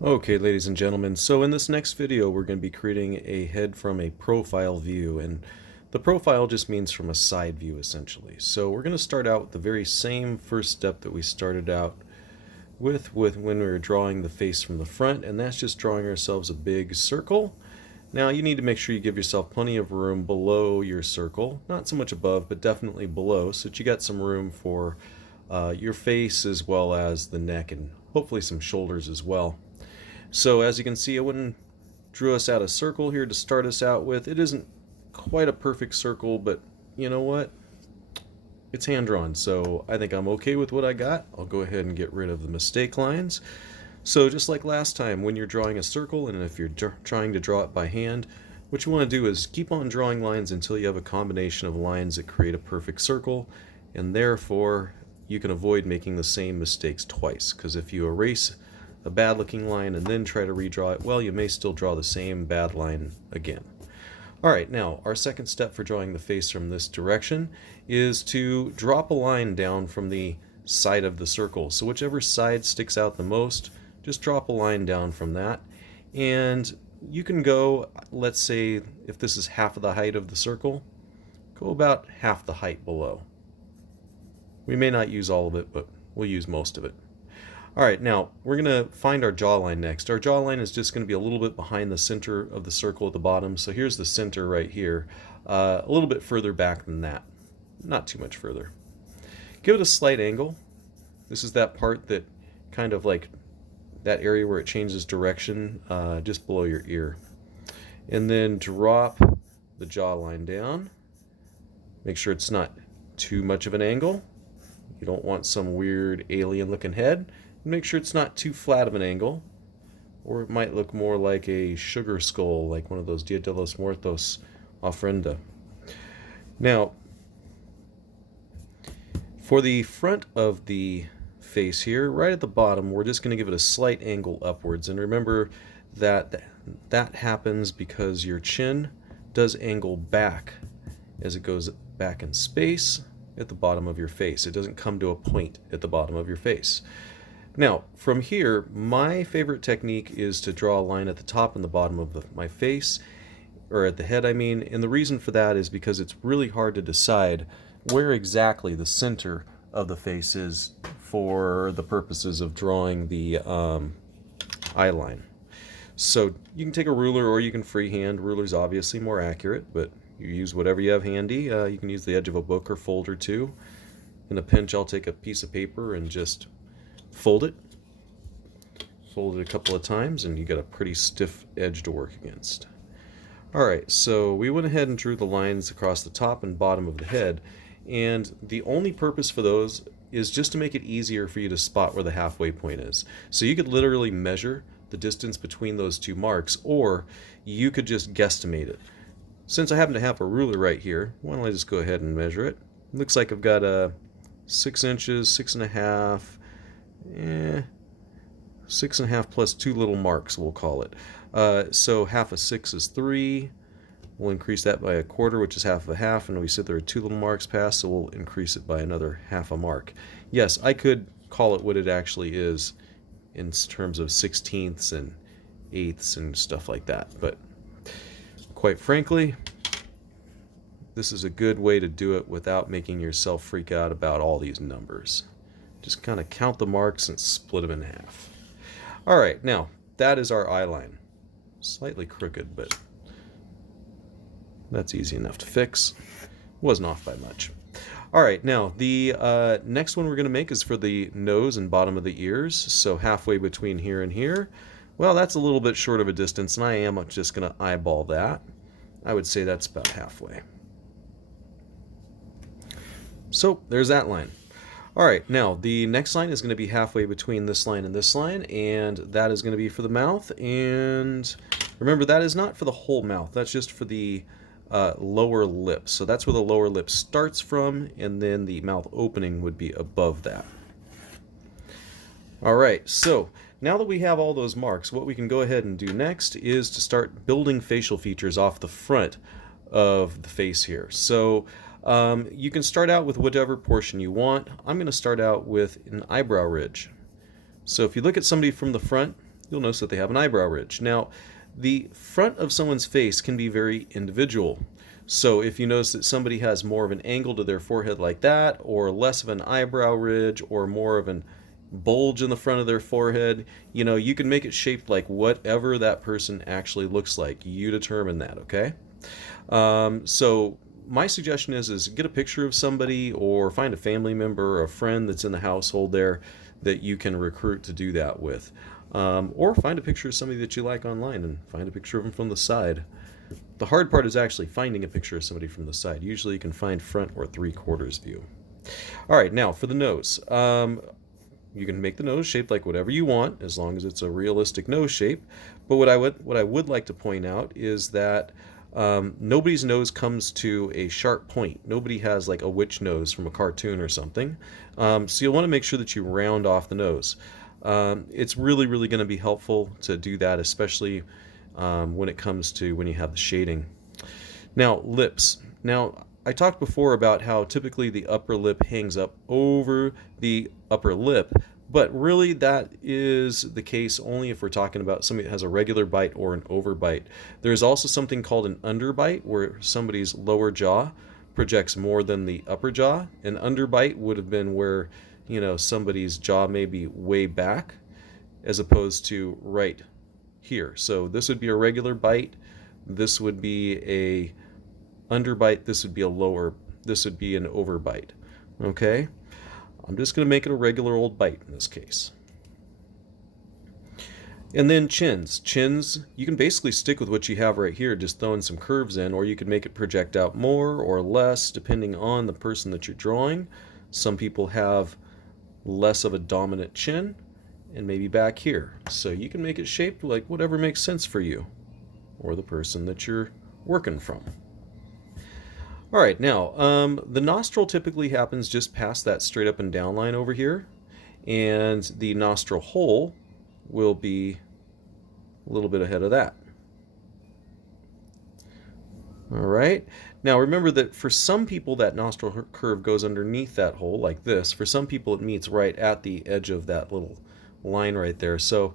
Okay, ladies and gentlemen, so in this next video we're going to be creating a head from a profile view, and the profile just means from a side view essentially. So we're going to start out with the very same first step that we started out with when we were drawing the face from the front, and that's just drawing ourselves a big circle. Now you need to make sure you give yourself plenty of room below your circle, not so much above, but definitely below, so that you got some room for your face as well as the neck and hopefully some shoulders as well. So as you can see, I went and drew us out a circle here to start us out with. It isn't quite a perfect circle, but you know what? It's hand-drawn, so I think I'm okay with what I got. I'll go ahead and get rid of the mistake lines. So just like last time, when you're drawing a circle, and if you're trying to draw it by hand, what you want to do is keep on drawing lines until you have a combination of lines that create a perfect circle, and therefore you can avoid making the same mistakes twice, because if you erase a bad looking line and then try to redraw it, well, you may still draw the same bad line again. Alright, now our second step for drawing the face from this direction is to drop a line down from the side of the circle. So whichever side sticks out the most, just drop a line down from that. And you can go, let's say if this is half of the height of the circle, go about half the height below. We may not use all of it, but we'll use most of it. Alright, now we're going to find our jawline next. Our jawline is just going to be a little bit behind the center of the circle at the bottom. So here's the center right here, a little bit further back than that. Not too much further. Give it a slight angle. This is that part that kind of like that area where it changes direction just below your ear. And then drop the jawline down. Make sure it's not too much of an angle. You don't want some weird alien looking head. Make sure it's not too flat of an angle, or it might look more like a sugar skull, like one of those Dia de los Muertos ofrenda. Now, for the front of the face here, right at the bottom, we're just going to give it a slight angle upwards. And remember that that happens because your chin does angle back as it goes back in space at the bottom of your face. It doesn't come to a point at the bottom of your face. Now, from here, my favorite technique is to draw a line at the top and the bottom of my face, or at the head, I mean, and the reason for that is because it's really hard to decide where exactly the center of the face is for the purposes of drawing the eye line. So you can take a ruler or you can freehand. Ruler's obviously more accurate, but you use whatever you have handy. You can use the edge of a book or folder too. In a pinch, I'll take a piece of paper and just fold it a couple of times, and you got a pretty stiff edge to work against. Alright, so we went ahead and drew the lines across the top and bottom of the head, and the only purpose for those is just to make it easier for you to spot where the halfway point is. So you could literally measure the distance between those two marks, or you could just guesstimate it. Since I happen to have a ruler right here, why don't I just go ahead and measure it. It looks like I've got a 6 inches, 6.5, 6.5 plus 2 little marks, we'll call it. So half of 6 is 3. We'll increase that by a quarter, which is half of a half, and we said there are 2 little marks passed, so we'll increase it by another half a mark. Yes, I could call it what it actually is in terms of sixteenths and eighths and stuff like that, but quite frankly, this is a good way to do it without making yourself freak out about all these numbers. Just kind of count the marks and split them in half. Alright, now, that is our eye line. Slightly crooked, but that's easy enough to fix. Wasn't off by much. Alright, now, the next one we're going to make is for the nose and bottom of the ears, so halfway between here and here. Well, that's a little bit short of a distance, and I am just going to eyeball that. I would say that's about halfway. So, there's that line. Alright, now the next line is going to be halfway between this line and this line, and that is going to be for the mouth. And remember, that is not for the whole mouth, that's just for the lower lip. So that's where the lower lip starts from, and then the mouth opening would be above that. Alright, so now that we have all those marks, what we can go ahead and do next is to start building facial features off the front of the face here. So you can start out with whatever portion you want. I'm going to start out with an eyebrow ridge. So if you look at somebody from the front, you'll notice that they have an eyebrow ridge. Now, the front of someone's face can be very individual. So if you notice that somebody has more of an angle to their forehead like that, or less of an eyebrow ridge, or more of an bulge in the front of their forehead, you can make it shaped like whatever that person actually looks like. You determine that, okay? So my suggestion is get a picture of somebody, or find a family member or a friend that's in the household there that you can recruit to do that with. Or find a picture of somebody that you like online and find a picture of them from the side. The hard part is actually finding a picture of somebody from the side. Usually you can find front or 3/4 view. All right, now for the nose. You can make the nose shaped like whatever you want, as long as it's a realistic nose shape. But what I would like to point out is that nobody's nose comes to a sharp point. Nobody has like a witch nose from a cartoon or something. So you'll want to make sure that you round off the nose. It's really, really going to be helpful to do that, especially when it comes to when you have the shading. Now, lips. Now, I talked before about how typically the upper lip hangs up over the upper lip, but really that is the case only if we're talking about somebody that has a regular bite or an overbite. There's also something called an underbite, where somebody's lower jaw projects more than the upper jaw. An underbite would have been where, somebody's jaw may be way back as opposed to right here. So this would be a regular bite, this would be a underbite, this would be an overbite. Okay? I'm just going to make it a regular old bite in this case. And then chins. Chins, you can basically stick with what you have right here, just throwing some curves in, or you could make it project out more or less depending on the person that you're drawing. Some people have less of a dominant chin, and maybe back here. So you can make it shaped like whatever makes sense for you or the person that you're working from. All right, now the nostril typically happens just past that straight up and down line over here, and the nostril hole will be a little bit ahead of that. All right, now remember that for some people that nostril curve goes underneath that hole like this. For some people it meets right at the edge of that little line right there. So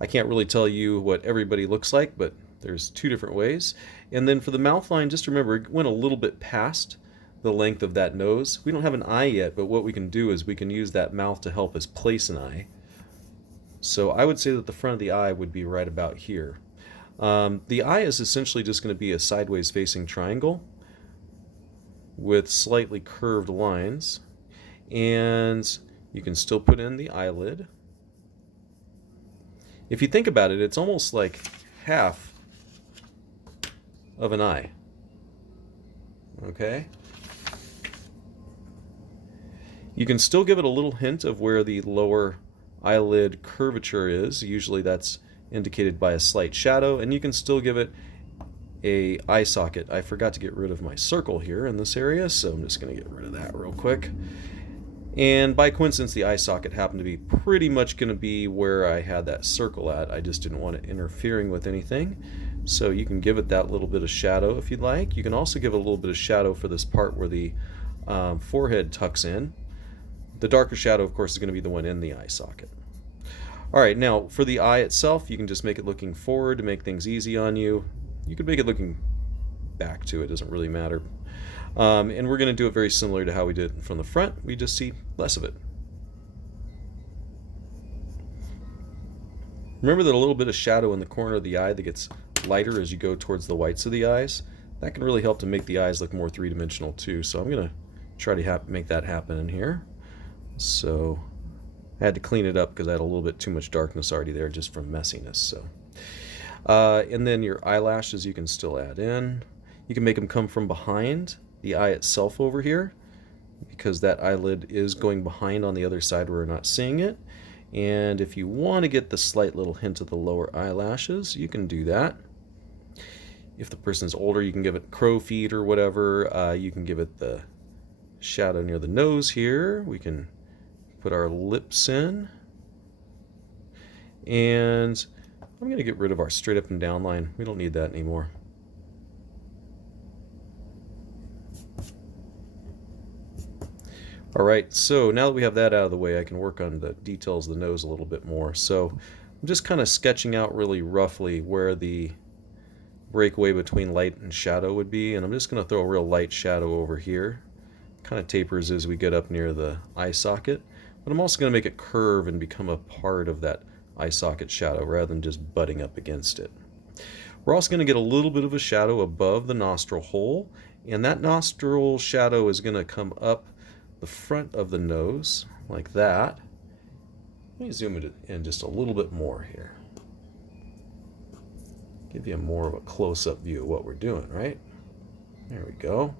I can't really tell you what everybody looks like, but there's two different ways. And then for the mouth line, just remember it went a little bit past the length of that nose. We don't have an eye yet, but what we can do is we can use that mouth to help us place an eye. So I would say that the front of the eye would be right about here. The eye is essentially just going to be a sideways facing triangle with slightly curved lines, and you can still put in the eyelid. If you think about it, it's almost like half of an eye. Okay? You can still give it a little hint of where the lower eyelid curvature is. Usually that's indicated by a slight shadow, and you can still give it a eye socket. I forgot to get rid of my circle here in this area, so I'm just going to get rid of that real quick. And by coincidence, the eye socket happened to be pretty much going to be where I had that circle at. I just didn't want it interfering with anything. So you can give it that little bit of shadow if you'd like. You can also give it a little bit of shadow for this part where the forehead tucks in. The darker shadow, of course, is going to be the one in the eye socket. All right, now for the eye itself, you can just make it looking forward to make things easy on you. You could make it looking back too, it doesn't really matter. And we're going to do it very similar to how we did from the front. We just see less of it. Remember that a little bit of shadow in the corner of the eye that gets lighter as you go towards the whites of the eyes? That can really help to make the eyes look more three-dimensional too. So I'm going to try to make that happen in here. So I had to clean it up because I had a little bit too much darkness already there just from messiness. So, and then your eyelashes you can still add in. You can make them come from behind the eye itself over here, because that eyelid is going behind on the other side where we're not seeing it. And if you want to get the slight little hint of the lower eyelashes, you can do that. If the person's older, you can give it crow feet or whatever. You can give it the shadow near the nose here. We can put our lips in. And I'm going to get rid of our straight up and down line. We don't need that anymore. All right, so now that we have that out of the way, I can work on the details of the nose a little bit more. So I'm I'm just kind of sketching out really roughly where the breakaway between light and shadow would be, and I'm just going to throw a real light shadow over here. Kind of tapers as we get up near the eye socket, but I'm also going to make it curve and become a part of that eye socket shadow rather than just butting up against it. We're also going to get a little bit of a shadow above the nostril hole, and that nostril shadow is going to come up the front of the nose like that. Let me zoom it in just a little bit more here. Give you more of a close-up view of what we're doing, right? There we go.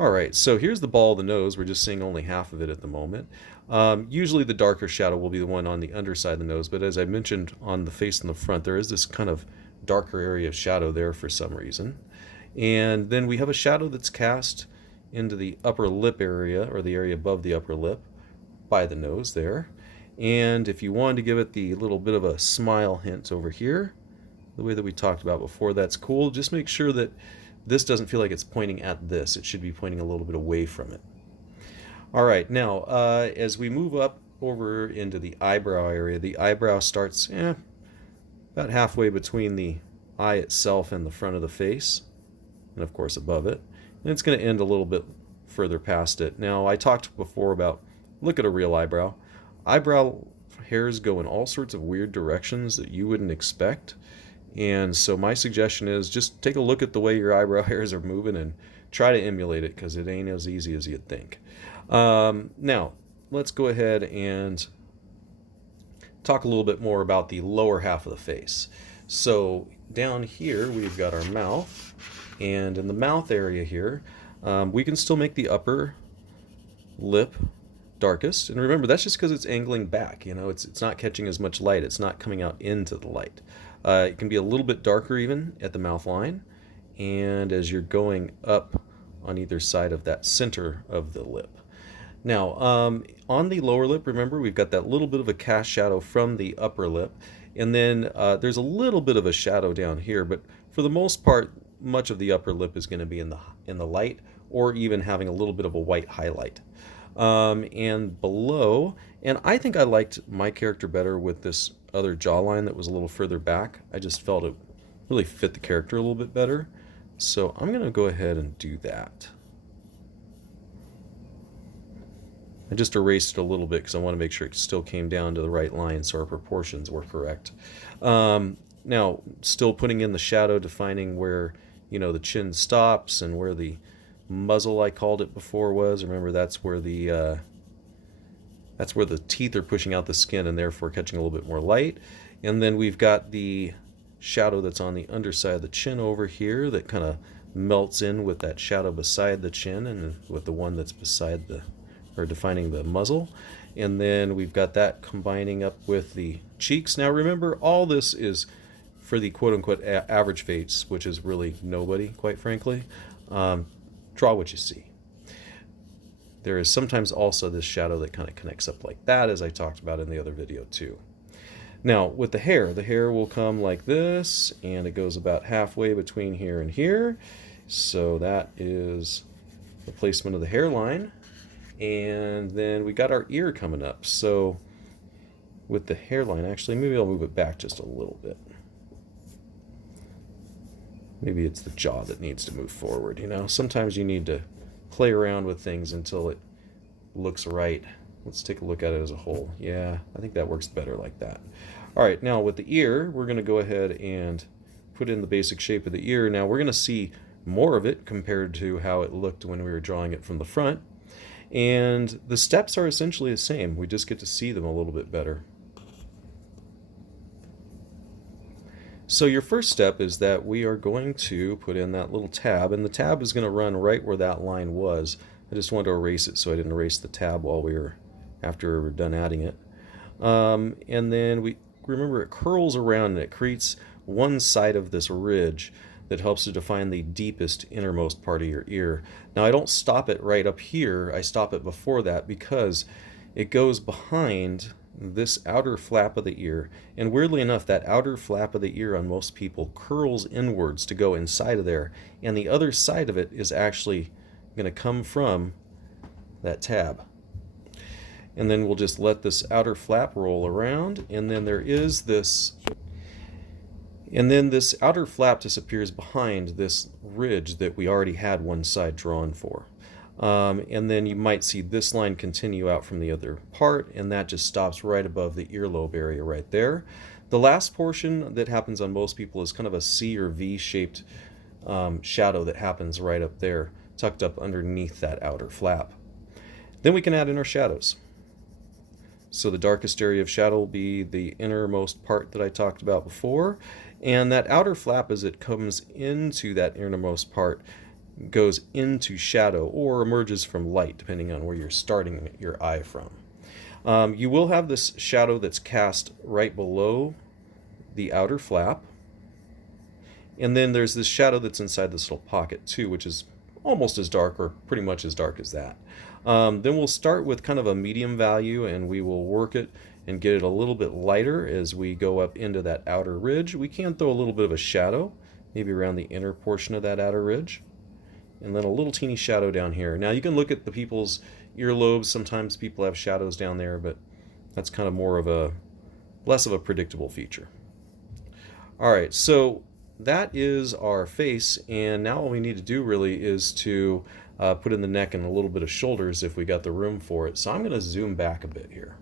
Alright, so here's the ball of the nose. We're just seeing only half of it at the moment. Usually the darker shadow will be the one on the underside of the nose, but as I mentioned on the face and the front, there is this kind of darker area of shadow there for some reason. And then we have a shadow that's cast into the upper lip area, or the area above the upper lip, by the nose there. And if you wanted to give it the little bit of a smile hint over here, the way that we talked about before, that's cool. Just make sure that this doesn't feel like it's pointing at this. It should be pointing a little bit away from it. All right, now as we move up over into the eyebrow area, the eyebrow starts about halfway between the eye itself and the front of the face, and of course above it. And it's going to end a little bit further past it. Now, I talked before about, look at a real eyebrow. Eyebrow hairs go in all sorts of weird directions that you wouldn't expect. And so my suggestion is just take a look at the way your eyebrow hairs are moving and try to emulate it, because it ain't as easy as you'd think. Now, let's go ahead and talk a little bit more about the lower half of the face. So down here we've got our mouth, and in the mouth area here, we can still make the upper lip darkest. And remember, that's just because it's angling back. You know, it's not catching as much light. It's not coming out into the light. It can be a little bit darker even at the mouth line, and as you're going up on either side of that center of the lip. Now, on the lower lip, remember, we've got that little bit of a cast shadow from the upper lip, and then there's a little bit of a shadow down here, but for the most part, much of the upper lip is going to be in the light, or even having a little bit of a white highlight. And below, and I think I liked my character better with this other jawline that was a little further back. I just felt it really fit the character a little bit better. So I'm going to go ahead and do that. I just erased it a little bit because I want to make sure it still came down to the right line so our proportions were correct. Now, still putting in the shadow, defining where, you know, the chin stops and where the muzzle, I called it before, was. Remember, that's where the teeth are pushing out the skin and therefore catching a little bit more light. And then we've got the shadow that's on the underside of the chin over here that kind of melts in with that shadow beside the chin and with the one that's beside the, or defining the muzzle. And then we've got that combining up with the cheeks. Now remember, all this is for the quote-unquote average face, which is really nobody, quite frankly. Draw what you see. There is sometimes also this shadow that kind of connects up like that, as I talked about in the other video too. Now, with the hair will come like this, and it goes about halfway between here and here. So that is the placement of the hairline. And then we got our ear coming up. So with the hairline, actually, maybe I'll move it back just a little bit. Maybe it's the jaw that needs to move forward, you know? Sometimes you need to play around with things until it looks right. Let's take a look at it as a whole. Yeah, I think that works better like that. All right, now with the ear, we're going to go ahead and put in the basic shape of the ear. Now we're going to see more of it compared to how it looked when we were drawing it from the front. And the steps are essentially the same. We just get to see them a little bit better. So your first step is that we are going to put in that little tab, and the tab is going to run right where that line was. I just wanted to erase it so I didn't erase the tab after we were done adding it. And then we remember it curls around and it creates one side of this ridge that helps to define the deepest innermost part of your ear. Now I don't stop it right up here, I stop it before that because it goes behind this outer flap of the ear, and weirdly enough, that outer flap of the ear on most people curls inwards to go inside of there, and the other side of it is actually going to come from that tab. And then we'll just let this outer flap roll around, and then there is this, and then this outer flap disappears behind this ridge that we already had one side drawn for. And then you might see this line continue out from the other part, and that just stops right above the earlobe area right there. The last portion that happens on most people is kind of a C or V shaped shadow that happens right up there, tucked up underneath that outer flap. Then we can add in our shadows. So the darkest area of shadow will be the innermost part that I talked about before, and that outer flap, as it comes into that innermost part, goes into shadow or emerges from light, depending on where you're starting your eye from. You will have this shadow that's cast right below the outer flap, and then there's this shadow that's inside this little pocket too, which is almost as dark, or pretty much as dark as that. Then we'll start with kind of a medium value, and we will work it and get it a little bit lighter as we go up into that outer ridge. We can throw a little bit of a shadow, maybe around the inner portion of that outer ridge, and then a little teeny shadow down here. Now you can look at the people's earlobes. Sometimes people have shadows down there, but that's kind of more of a, less of a predictable feature. All right, so that is our face, and now all we need to do really is to put in the neck and a little bit of shoulders if we got the room for it. So I'm going to zoom back a bit here.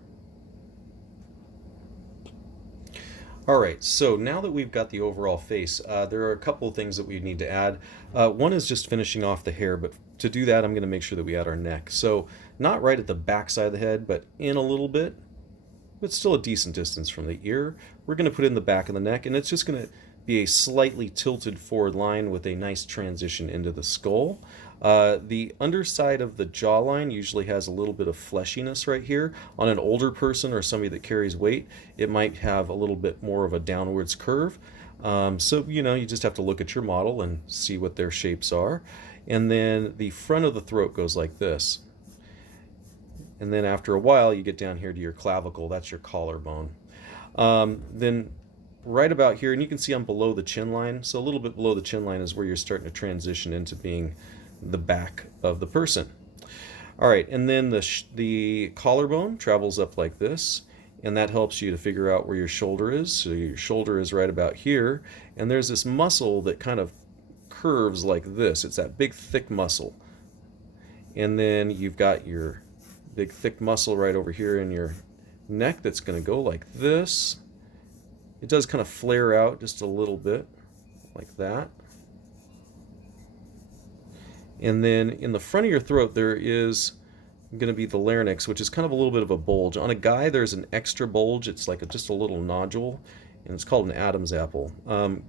All right, so now that we've got the overall face, there are a couple of things that we need to add. One is just finishing off the hair, but to do that, I'm going to make sure that we add our neck. So not right at the back side of the head, but in a little bit, but still a decent distance from the ear. We're going to put in the back of the neck, and it's just going to be a slightly tilted forward line with a nice transition into the skull. The underside of the jawline usually has a little bit of fleshiness right here. On an older person or somebody that carries weight, it might have a little bit more of a downwards curve. So, you just have to look at your model and see what their shapes are. And then the front of the throat goes like this. And then after a while, you get down here to your clavicle. That's your collarbone. Then right about here, and you can see I'm below the chin line. So a little bit below the chin line is where you're starting to transition into being the back of the person. All right, and then the collarbone travels up like this, and that helps you to figure out where your shoulder is. So your shoulder is right about here, and there's this muscle that kind of curves like this. It's that big thick muscle. And then you've got your big thick muscle right over here in your neck that's going to go like this. It does kind of flare out just a little bit like that. And then in the front of your throat, there is going to be the larynx, which is kind of a little bit of a bulge. On a guy, there's an extra bulge. It's like just a little nodule, and it's called an Adam's apple.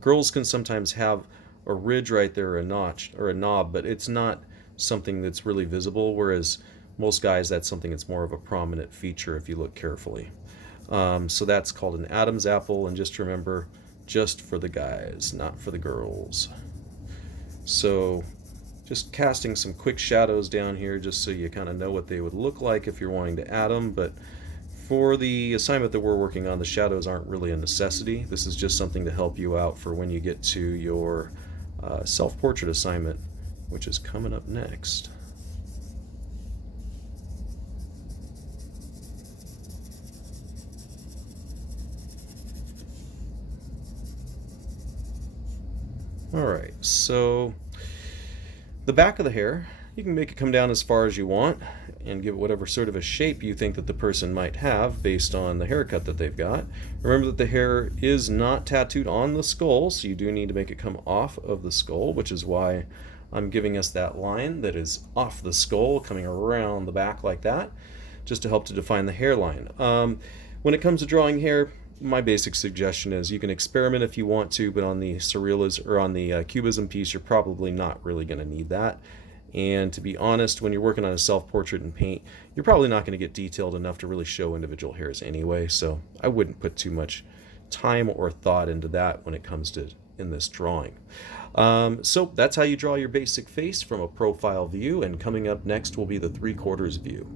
Girls can sometimes have a ridge right there, or a notch, or a knob, but it's not something that's really visible, whereas most guys, that's something that's more of a prominent feature if you look carefully. So that's called an Adam's apple, and just remember, just for the guys, not for the girls. So just casting some quick shadows down here just so you kind of know what they would look like if you're wanting to add them, but for the assignment that we're working on, the shadows aren't really a necessity. This is just something to help you out for when you get to your self-portrait assignment, which is coming up next. Alright, so the back of the hair, you can make it come down as far as you want and give it whatever sort of a shape you think that the person might have based on the haircut that they've got. Remember that the hair is not tattooed on the skull, so you do need to make it come off of the skull, which is why I'm giving us that line that is off the skull, coming around the back like that, just to help to define the hairline. When it comes to drawing hair, my basic suggestion is you can experiment if you want to, but on the surrealism or on the cubism piece, you're probably not really going to need that. And to be honest, when you're working on a self-portrait in paint, you're probably not going to get detailed enough to really show individual hairs anyway, so I wouldn't put too much time or thought into that when it comes to in this drawing. So that's how you draw your basic face from a profile view, and coming up next will be the 3/4 view.